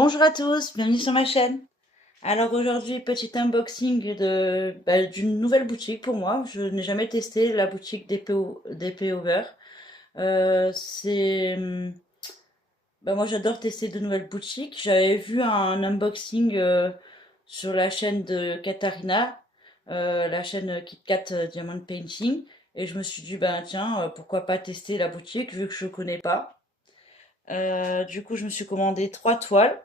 Bonjour à tous, bienvenue sur ma chaîne. Alors aujourd'hui, petit unboxing d'une nouvelle boutique pour moi. Je n'ai jamais testé la boutique d'épée Over. C'est... moi j'adore tester de nouvelles boutiques. J'avais vu un unboxing sur la chaîne de Katharina, la chaîne KitKat Diamond Painting. Et je me suis dit, ben tiens, pourquoi pas tester la boutique vu que je connais pas. Du coup, je me suis commandé 3 toiles.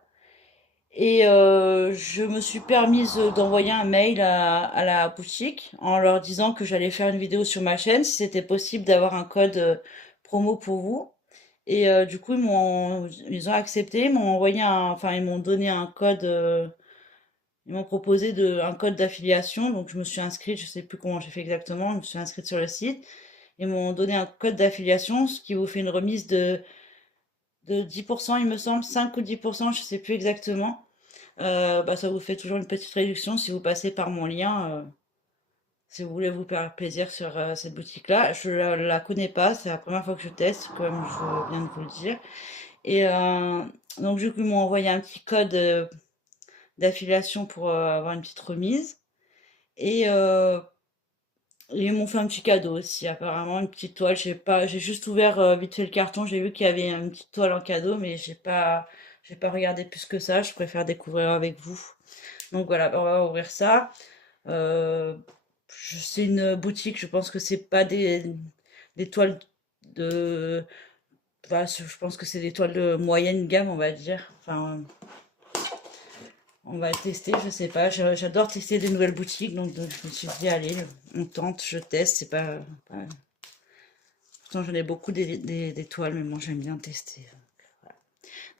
Et je me suis permise d'envoyer un mail à la boutique en leur disant que j'allais faire une vidéo sur ma chaîne, si c'était possible d'avoir un code promo pour vous. Et du coup, ils ont accepté, ils m'ont donné un code, ils m'ont proposé un code d'affiliation. Donc je me suis inscrite, je sais plus comment j'ai fait exactement, je me suis inscrite sur le site. Ils m'ont donné un code d'affiliation, ce qui vous fait une remise de 10%, il me semble, 5 ou 10%, je sais plus exactement. Ça vous fait toujours une petite réduction si vous passez par mon lien, si vous voulez vous faire plaisir sur cette boutique-là. Je la connais pas, c'est la première fois que je teste, comme je viens de vous le dire. Et donc, du coup, ils m'ont envoyé un petit code d'affiliation pour avoir une petite remise. Et ils m'ont fait un petit cadeau aussi, apparemment, une petite toile. J'ai juste ouvert vite fait le carton, j'ai vu qu'il y avait une petite toile en cadeau, mais j'ai pas regardé plus que ça. Je préfère découvrir avec vous. Donc voilà, on va ouvrir ça. Euh, c'est une boutique, je pense que c'est pas des toiles de. Je pense que c'est des toiles de moyenne gamme, on va dire. Enfin, on va tester, je sais pas. J'adore tester des nouvelles boutiques, donc je me suis dit, allez, on tente, je teste. C'est pas- Pourtant, j'en ai beaucoup des toiles, mais moi j'aime bien tester.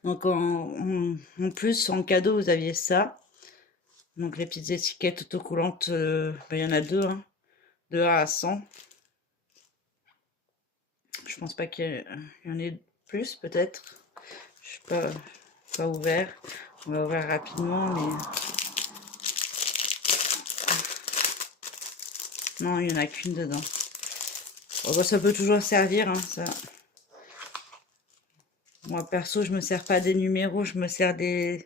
Donc en plus, en cadeau, vous aviez ça. Donc les petites étiquettes autocollantes, il y en a deux, hein, de 1 à 100. Je pense pas qu'il y en ait plus, peut-être. Je suis pas ouvert. On va ouvrir rapidement, mais non, il y en a qu'une dedans. Bon, ça peut toujours servir, hein, ça. Moi, perso, je me sers pas des numéros, je me sers des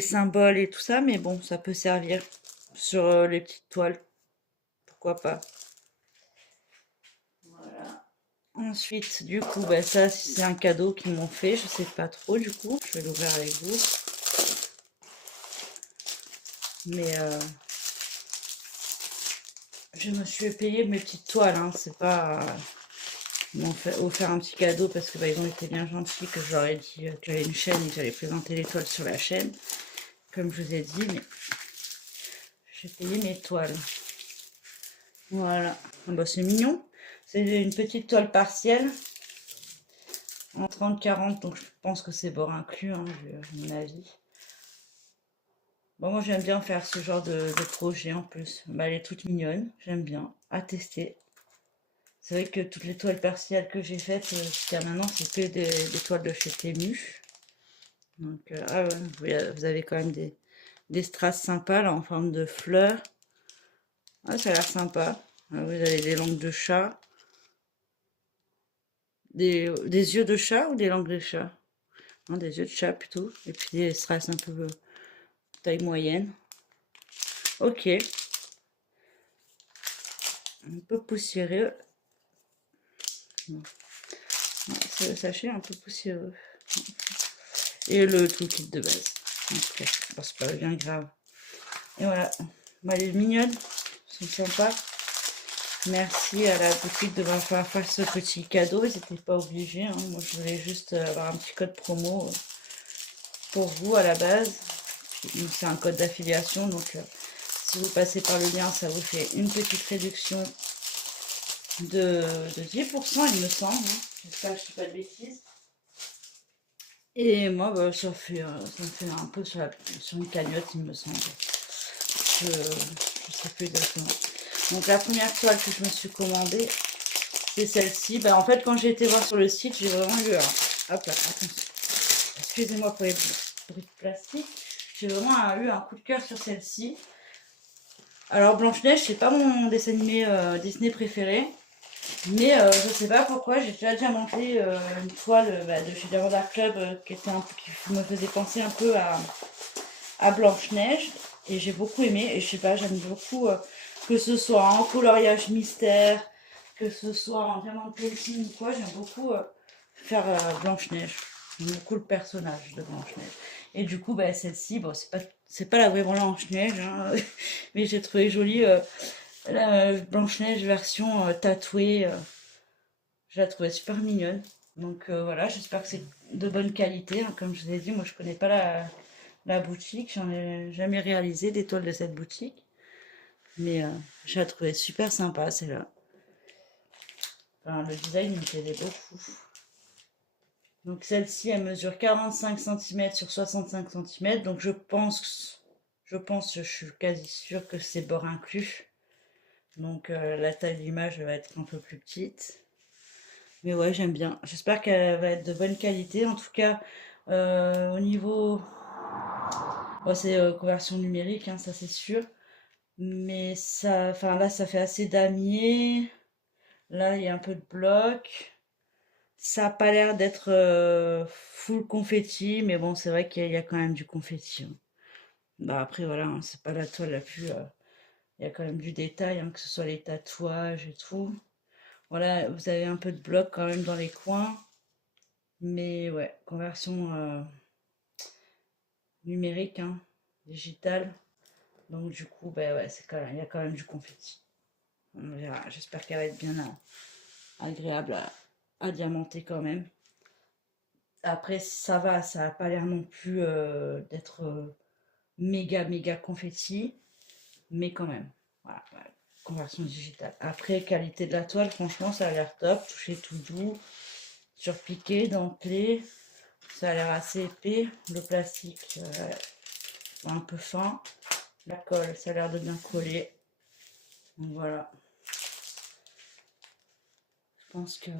symboles et tout ça, mais bon, ça peut servir sur les petites toiles. Pourquoi pas. Voilà. Ensuite, du coup, ça, c'est un cadeau qu'ils m'ont fait. Je sais pas trop, du coup. Je vais l'ouvrir avec vous. Mais je me suis payé mes petites toiles, hein. C'est pas. Ils m'ont offert un petit cadeau parce que ils ont été bien gentils, que je leur ai dit que j'avais une chaîne et que j'allais présenter les toiles sur la chaîne, comme je vous ai dit, mais j'ai payé mes toiles. Voilà. C'est mignon. C'est une petite toile partielle en 30-40, donc je pense que c'est bord inclus, hein, vu mon avis. Bon, moi j'aime bien faire ce genre de projet en plus. Elle est toute mignonne, j'aime bien. À tester. C'est vrai que toutes les toiles partielles que j'ai faites jusqu'à maintenant, c'est que des toiles de chez Temu. Donc, ah ouais, vous avez quand même des strass sympas là en forme de fleurs. Ah, ça a l'air sympa. Ah, vous avez des langues de chat. Des yeux de chat ou des langues de chat? Non, des yeux de chat plutôt. Et puis des strass un peu taille moyenne. Ok. Un peu poussiéreux. Non, c'est le sachet un peu poussiéreux. Et le toolkit de base. Ok. Bon, c'est pas bien grave. Et voilà. Elle est mignonne. Elles sont sympas. Merci à la boutique de m'avoir fait ce petit cadeau. Ils n'étaient pas obligés, hein. Moi, je voulais juste avoir un petit code promo pour vous à la base. C'est un code d'affiliation, donc si vous passez par le lien, ça vous fait une petite réduction de 10%, il me semble, hein. J'espère que je ne dis pas de bêtises. Et moi, ça me fait un peu sur une cagnotte, il me semble. Je ne sais plus exactement. Donc la première toile que je me suis commandée, c'est celle-ci. En fait, quand j'ai été voir sur le site, j'ai vraiment eu hop là, attention. Excusez-moi pour les bruits de plastique. J'ai vraiment eu un coup de cœur sur celle-ci. Alors Blanche-Neige, c'est pas mon dessin animé Disney préféré. Mais je sais pas pourquoi, j'ai déjà diamanté une toile de chez Diamant Art Club qui était qui me faisait penser un peu à Blanche-Neige. Et j'ai beaucoup aimé. Et je sais pas, j'aime beaucoup que ce soit en coloriage mystère, que ce soit en diamant painting ou quoi, j'aime beaucoup faire Blanche-Neige. J'aime beaucoup le personnage de Blanche-Neige. Et du coup, bah, celle-ci, bon, c'est pas la vraie Blanche-Neige, hein, mais j'ai trouvé jolie la Blanche-Neige version tatouée. Je la trouvais super mignonne. Donc voilà, j'espère que c'est de bonne qualité, hein. Comme je vous ai dit, moi je connais pas la boutique, j'en ai jamais réalisé des toiles de cette boutique. Mais je la trouvais super sympa celle-là. Enfin, le design me plaisait beaucoup. Donc celle-ci, elle mesure 45 cm sur 65 cm. Donc je suis quasi sûre que c'est bord inclus. Donc la taille de l'image va être un peu plus petite. Mais ouais, j'aime bien. J'espère qu'elle va être de bonne qualité. En tout cas, au niveau... Bon, c'est conversion numérique, hein, ça c'est sûr. Mais ça, enfin là, ça fait assez damier. Là, il y a un peu de bloc. Ça a pas l'air d'être full confetti, mais bon, c'est vrai qu'il y a quand même du confetti, hein. Bah après, voilà, hein, c'est pas la toile la plus... il y a quand même du détail, hein, que ce soit les tatouages et tout. Voilà, vous avez un peu de bloc quand même dans les coins. Mais ouais, conversion numérique, hein, digitale. Donc du coup, bah ouais, il y a quand même du confetti. On verra. J'espère qu'elle va être bien agréable à diamanter quand même. Après, ça va, ça n'a pas l'air non plus d'être méga confetti, mais quand même. Voilà, voilà, conversion digitale. Après, qualité de la toile, franchement, ça a l'air top. Touché tout doux, surpiqué, dentelé. Ça a l'air assez épais. Le plastique, un peu fin. La colle, ça a l'air de bien coller. Donc voilà. Je pense que...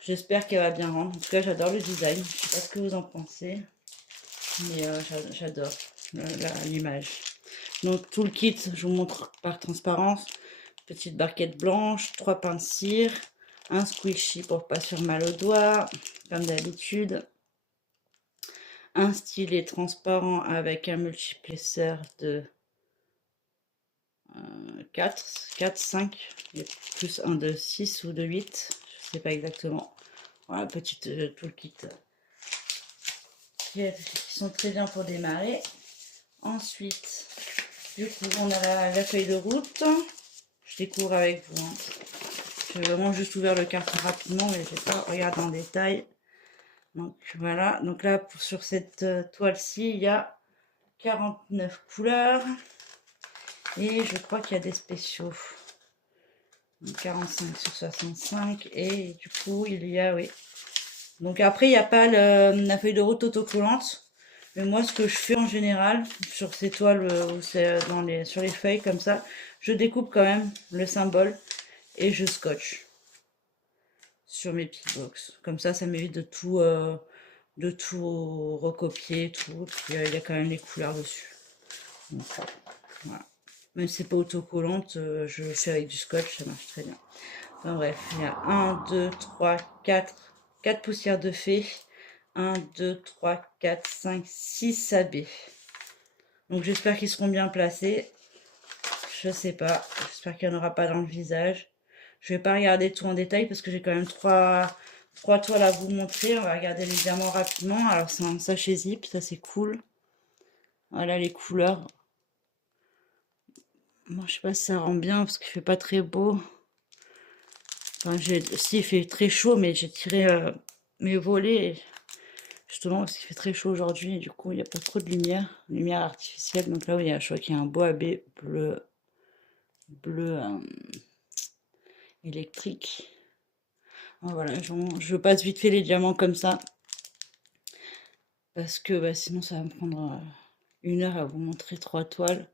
J'espère qu'elle va bien rendre. En tout cas, j'adore le design. Je sais pas ce que vous en pensez. Mais j'adore l'image. Donc tout le kit, je vous montre par transparence. Petite barquette blanche, 3 pains de cire, un squishy pour pas se faire mal aux doigts, comme d'habitude. Un stylet transparent avec un multiplesseur de 4, 5, plus un de 6 ou de 8, je sais pas exactement. Voilà, petite toolkit qui sont très bien pour démarrer. Ensuite, du coup, on a la feuille de route. Je découvre avec vous, hein. J'ai vraiment juste ouvert le carton rapidement, mais je n'ai pas regardé en détail. Donc voilà, donc là, sur cette toile-ci, il y a 49 couleurs. Et je crois qu'il y a des spéciaux. 45 sur 65 et du coup il y a, oui, donc après il n'y a pas la feuille de route autocollante, mais moi ce que je fais en général sur ces toiles où c'est sur les feuilles comme ça, je découpe quand même le symbole et je scotche sur mes petites box, comme ça m'évite de tout recopier, tout, puis il y a quand même les couleurs dessus. Donc, voilà. Même si c'est pas autocollante, je le fais avec du scotch, ça marche très bien. Enfin bref, il y a 1, 2, 3, 4, 4 poussières de fée. 1, 2, 3, 4, 5, 6 sabés. Donc j'espère qu'ils seront bien placés. Je sais pas. J'espère qu'il n'y en aura pas dans le visage. Je vais pas regarder tout en détail parce que j'ai quand même trois toiles à vous montrer. On va regarder les diamants rapidement. Alors c'est un sachet zip, ça c'est cool. Voilà les couleurs. Moi je sais pas si ça rend bien parce qu'il fait pas très beau. Enfin, si il fait très chaud, mais j'ai tiré mes volets justement parce qu'il fait très chaud aujourd'hui et du coup il n'y a pas trop de lumière artificielle. Donc là, oui, je vois qu'il y a un beau AB bleu électrique. Voilà, je passe vite fait les diamants comme ça parce que bah, sinon ça va me prendre 1 heure à vous montrer 3 toiles.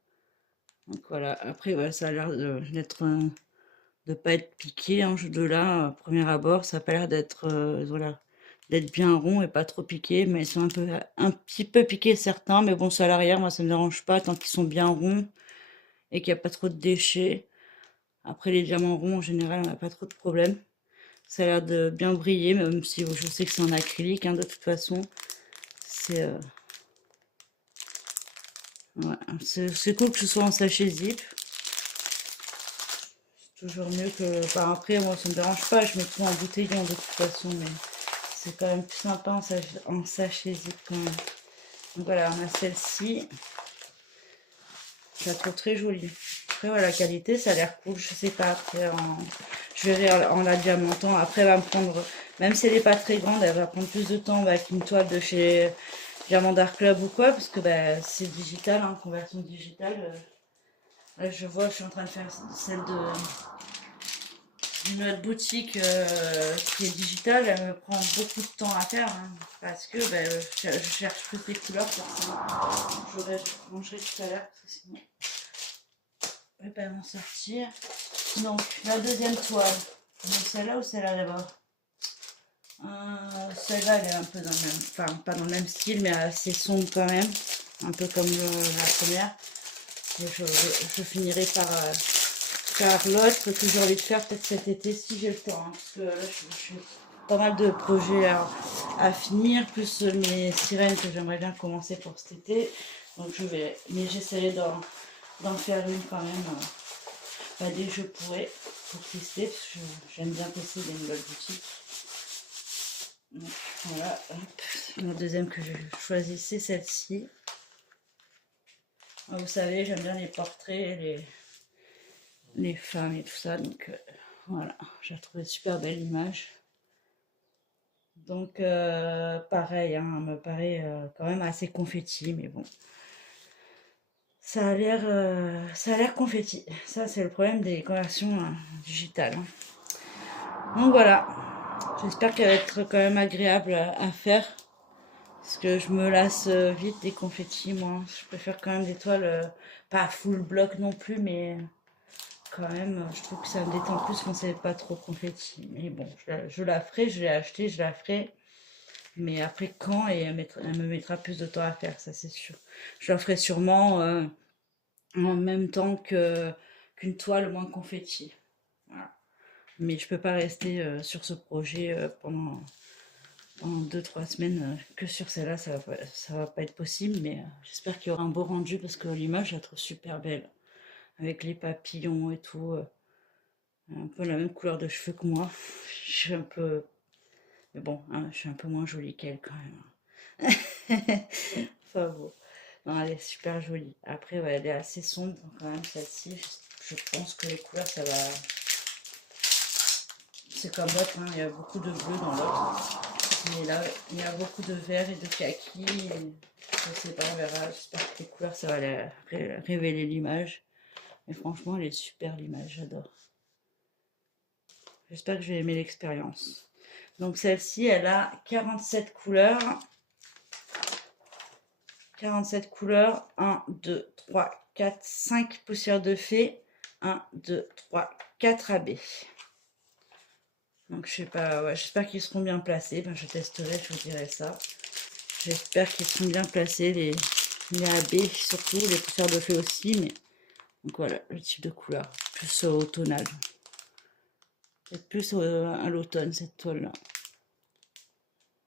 Donc voilà, après voilà, ça a l'air de pas être piqué, hein, de là, premier abord, ça a pas l'air d'être voilà, d'être bien rond et pas trop piqué, mais ils sont un petit peu piqués certains, mais bon, ça à l'arrière, moi ça me dérange pas tant qu'ils sont bien ronds et qu'il n'y a pas trop de déchets. Après les diamants ronds en général, on n'a pas trop de problème. Ça a l'air de bien briller, même si je sais que c'est en acrylique, hein, de toute façon. C'est ouais, c'est cool que ce soit en sachet zip. C'est toujours mieux que... Enfin, après, moi, ça me dérange pas, je mets tout en bouteillon de toute façon, mais c'est quand même plus sympa en sachet zip quand même. Donc voilà, on a celle-ci. Je la trouve très jolie. Après, voilà, la qualité, ça a l'air cool. Je sais pas, après, je verrai en la diamantant. Après, elle va me prendre, même si elle n'est pas très grande, elle va prendre plus de temps avec une toile de chez Diamant Art Club ou quoi, parce que bah, c'est digital, hein, conversion digitale. Là, je vois, je suis en train de faire celle d'une autre boutique qui est digitale. Elle me prend beaucoup de temps à faire, hein, parce que bah, je cherche plus les couleurs pour ça. Je rangerai tout à l'heure, parce que sinon, je vais pas m'en sortir. Donc, la deuxième toile. Donc, celle-là ou celle-là d'abord? Celle-là, elle est un peu dans le même... Enfin, pas dans le même style, mais assez sombre quand même. Un peu comme la première. Et je finirai par faire l'autre que j'ai envie de faire peut-être cet été si j'ai le temps. Hein, parce que là, j'ai pas mal de projets à finir, plus mes sirènes que j'aimerais bien commencer pour cet été. Donc, je vais... Mais j'essaierai d'en faire une quand même. Bah, dès que je pourrais pour tester, parce que j'aime bien tester des nouvelles boutiques. Donc, voilà, hop. La deuxième que je choisis, c'est celle-ci. Vous savez, j'aime bien les portraits, les femmes et tout ça. Donc voilà, j'ai trouvé super belle image. Donc pareil, hein, elle me paraît quand même assez confetti, mais bon. Ça a l'air confetti. Ça, c'est le problème des conversions digitales. Hein. Donc voilà, j'espère qu'elle va être quand même agréable à faire. Parce que je me lasse vite des confettis, moi. Je préfère quand même des toiles, pas full bloc non plus, mais quand même, je trouve que ça me détend plus quand c'est pas trop confetti. Mais bon, je la ferai, je l'ai acheté, je la ferai. Mais après, quand, et elle me mettra plus de temps à faire, ça c'est sûr. Je la ferai sûrement en même temps qu'une toile moins confetti. Voilà. Mais je peux pas rester sur ce projet pendant en 2-3 semaines que sur celle-là, ça va pas être possible, mais j'espère qu'il y aura un beau rendu parce que l'image, je la trouve super belle. Avec les papillons et tout. Un peu la même couleur de cheveux que moi. Je suis un peu... Mais bon, hein, je suis un peu moins jolie qu'elle quand même. Enfin bon. Non, elle est super jolie. Après, ouais, elle est assez sombre quand même, celle-ci. Je pense que les couleurs, ça va... C'est comme l'autre, hein, il y a beaucoup de bleu dans l'autre. Mais là, il y a beaucoup de vert et de kaki. Et je sais pas, on verra. J'espère que les couleurs, ça va révéler l'image. Mais franchement, elle est super l'image, j'adore. J'espère que je vais aimer l'expérience. Donc celle-ci, elle a 47 couleurs. 47 couleurs. 1, 2, 3, 4, 5 poussières de fée. 1, 2, 3, 4 abeilles. Donc je sais pas, ouais, j'espère qu'ils seront bien placés. Ben, je testerai, je vous dirai ça. J'espère qu'ils seront bien placés, les abeilles surtout, les poussières de fée aussi. Mais... Donc voilà, le type de couleur, plus automnal. C'est plus à l'automne cette toile-là.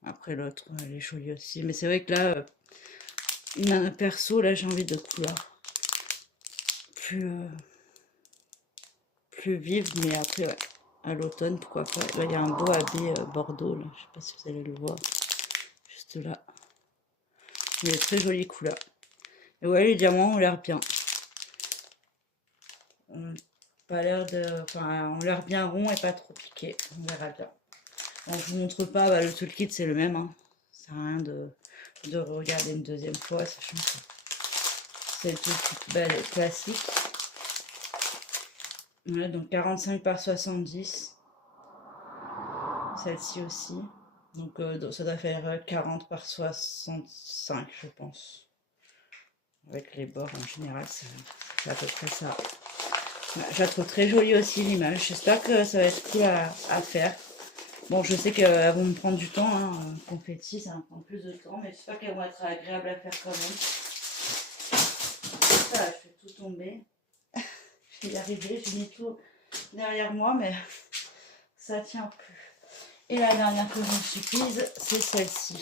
Après l'autre, elle est jolie aussi. Mais c'est vrai que là, perso, là j'ai envie de couleurs plus, plus vives. Mais après, ouais, à l'automne, pourquoi pas. Il y a un beau habit bordeaux, là. Je sais pas si vous allez le voir. Juste là. Il est très jolie couleur. Et ouais, les diamants ont l'air bien. Pas l'air de... Enfin, ont l'air bien rond et pas trop piqué. On verra bien. Bon, je vous montre pas, bah, le toolkit c'est le même. Hein. Ça sert à rien de regarder une deuxième fois, sachant que c'est le toolkit belle classique. Voilà, donc 45 par 70. Celle-ci aussi. Donc ça doit faire 40 par 65, je pense. Avec les bords en général, c'est à peu près ça. Voilà, je la trouve très jolie aussi l'image. J'espère que ça va être cool à faire. Bon, je sais qu'elles vont me prendre du temps, hein. Confetti, ça va me prendre plus de temps, mais j'espère qu'elles vont être agréables à faire quand même. Ça, je fais tout tomber. Je vais y arriver, j'ai mis tout derrière moi, mais ça tient plus. Et la dernière que je me suis prise, c'est celle-ci.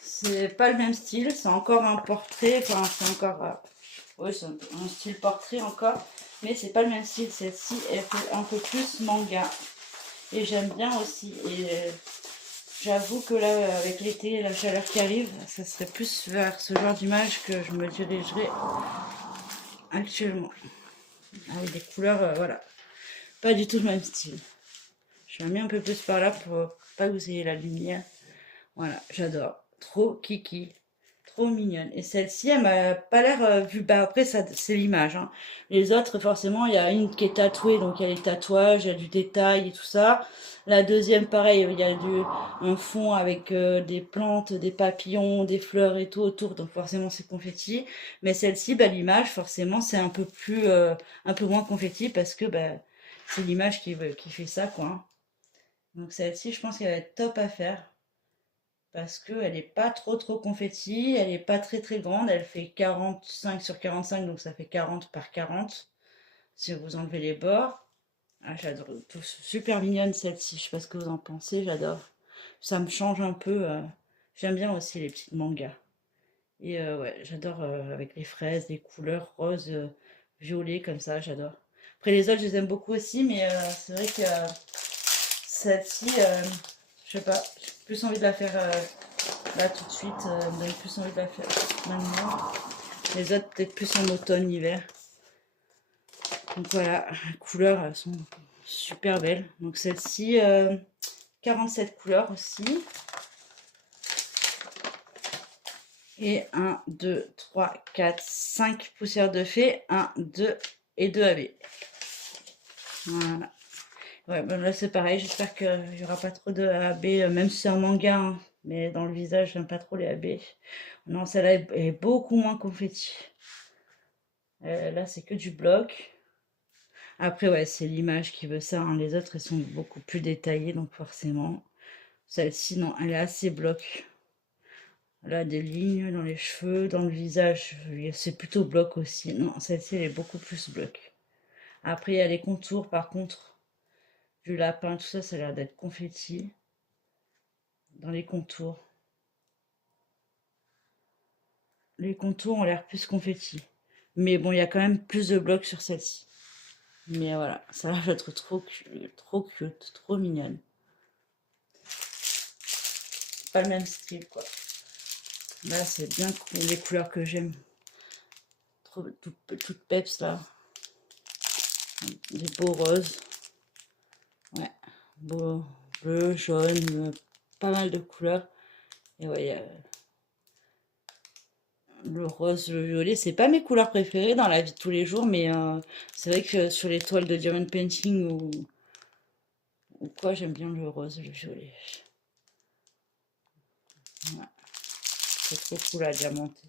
C'est pas le même style, c'est encore un portrait, enfin c'est encore oui, c'est un style portrait encore, mais c'est pas le même style. Celle-ci, elle fait un peu plus manga. Et j'aime bien aussi. Et j'avoue que là, avec l'été et la chaleur qui arrive, ça serait plus vers ce genre d'image que je me dirigerais actuellement. Avec des couleurs, voilà. Pas du tout le même style. Je l'ai mis un peu plus par là pour pas que vous ayez la lumière. Voilà, j'adore. Trop kiki. Trop mignonne. Et celle-ci, elle m'a pas l'air vue. Bah après, ça, c'est l'image, hein. Les autres, forcément, il y a une qui est tatouée, donc il y a les tatouages, il y a du détail et tout ça. La deuxième, pareil, il y a un fond avec des plantes, des papillons, des fleurs et tout autour, donc forcément c'est confetti. Mais celle-ci, bah, l'image, forcément, c'est un peu plus, un peu moins confetti parce que bah, c'est l'image qui fait ça, quoi, hein. Donc celle-ci, je pense qu'elle va être top à faire parce qu'elle n'est pas trop confetti, elle n'est pas très grande, elle fait 45 sur 45, donc ça fait 40 par 40 si vous enlevez les bords. Ah, j'adore, super mignonne celle-ci, je sais pas ce que vous en pensez, j'adore. Ça me change un peu, j'aime bien aussi les petites mangas. Et ouais, j'adore avec les fraises, les couleurs roses, violet comme ça, j'adore. Après les autres, je les aime beaucoup aussi, mais c'est vrai que celle-ci, je sais pas, j'ai plus envie de la faire là tout de suite, me donne plus envie de la faire maintenant. Les autres peut-être plus en automne, hiver. Donc voilà, les couleurs elles sont super belles. Donc celle-ci, 47 couleurs aussi. Et 1, 2, 3, 4, 5 poussières de fée. 1, 2 et 2 AB. Voilà. Ouais, ben là c'est pareil, j'espère qu'il n'y aura pas trop de AB, même si c'est un manga, hein. Mais dans le visage, j'aime pas trop les AB. Non, celle-là est beaucoup moins confetti. Là, c'est que du bloc. Après, ouais, c'est l'image qui veut ça, hein. Les autres, elles sont beaucoup plus détaillées, donc forcément. Celle-ci, non, elle est assez bloc. Elle a des lignes dans les cheveux, dans le visage. C'est plutôt bloc aussi. Non, celle-ci, elle est beaucoup plus bloc. Après, il y a les contours, par contre. Du lapin, tout ça, ça a l'air d'être confetti. Dans les contours. Les contours ont l'air plus confetti. Mais bon, il y a quand même plus de blocs sur celle-ci. Mais voilà, ça je la trouve trop cute, trop mignonne. Pas le même style, quoi. Là, c'est bien les couleurs que j'aime. Toutes peps, là. Des beaux roses. Ouais. Beau, bleu, jaune, pas mal de couleurs. Et ouais, le rose, le violet, c'est pas mes couleurs préférées dans la vie de tous les jours, mais c'est vrai que sur les toiles de diamond painting ou quoi, j'aime bien le rose, le violet. Ouais. C'est trop cool à diamanter.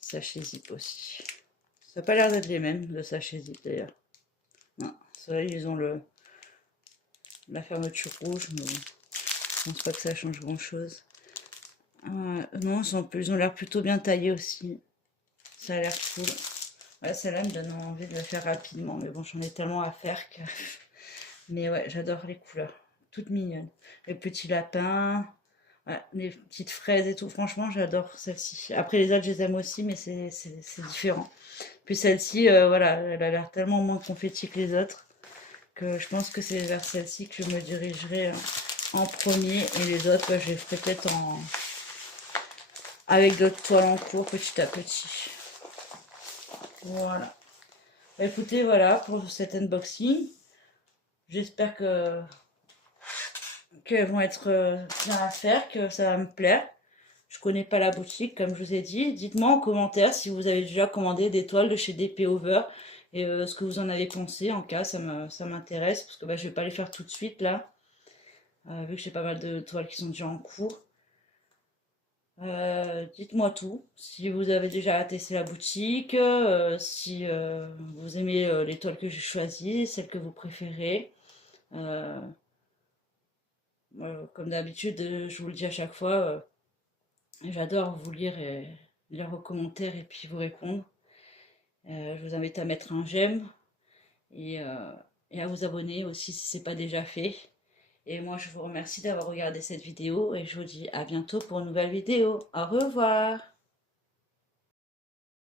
Sachet zip aussi. Ça n'a pas l'air d'être les mêmes, le sachet zip d'ailleurs. Non, ceux-là, ils ont la fermeture rouge, mais je pense pas que ça change grand-chose. Non, ils ont l'air plutôt bien taillés aussi. Ça a l'air cool. Ouais, celle-là me donne envie de la faire rapidement, mais bon, j'en ai tellement à faire que... Mais ouais, j'adore les couleurs. Toutes mignonnes. Les petits lapins, ouais, les petites fraises et tout. Franchement, j'adore celle-ci. Après, les autres, je les aime aussi, mais c'est différent. Puis celle-ci, voilà, elle a l'air tellement moins confetti que les autres que je pense que c'est vers celle-ci que je me dirigerai en premier. Et les autres, je les ferai peut-être avec d'autres toiles en cours petit à petit. Voilà. Bah, écoutez, voilà pour cet unboxing. J'espère qu'elles vont être bien à faire, que ça va me plaire. Je connais pas la boutique, comme je vous ai dit. Dites-moi en commentaire si vous avez déjà commandé des toiles de chez DP Over et ce que vous en avez pensé. En cas, ça m'intéresse parce que bah, je vais pas les faire tout de suite là, vu que j'ai pas mal de toiles qui sont déjà en cours. Dites-moi tout. Si vous avez déjà testé la boutique, si vous aimez les toiles que j'ai choisies, celles que vous préférez. Euh, Comme d'habitude, je vous le dis à chaque fois, j'adore vous lire et lire vos commentaires et puis vous répondre. Je vous invite à mettre un j'aime et, et à vous abonner aussi si ce n'est pas déjà fait. Et moi, je vous remercie d'avoir regardé cette vidéo et je vous dis à bientôt pour une nouvelle vidéo. Au revoir!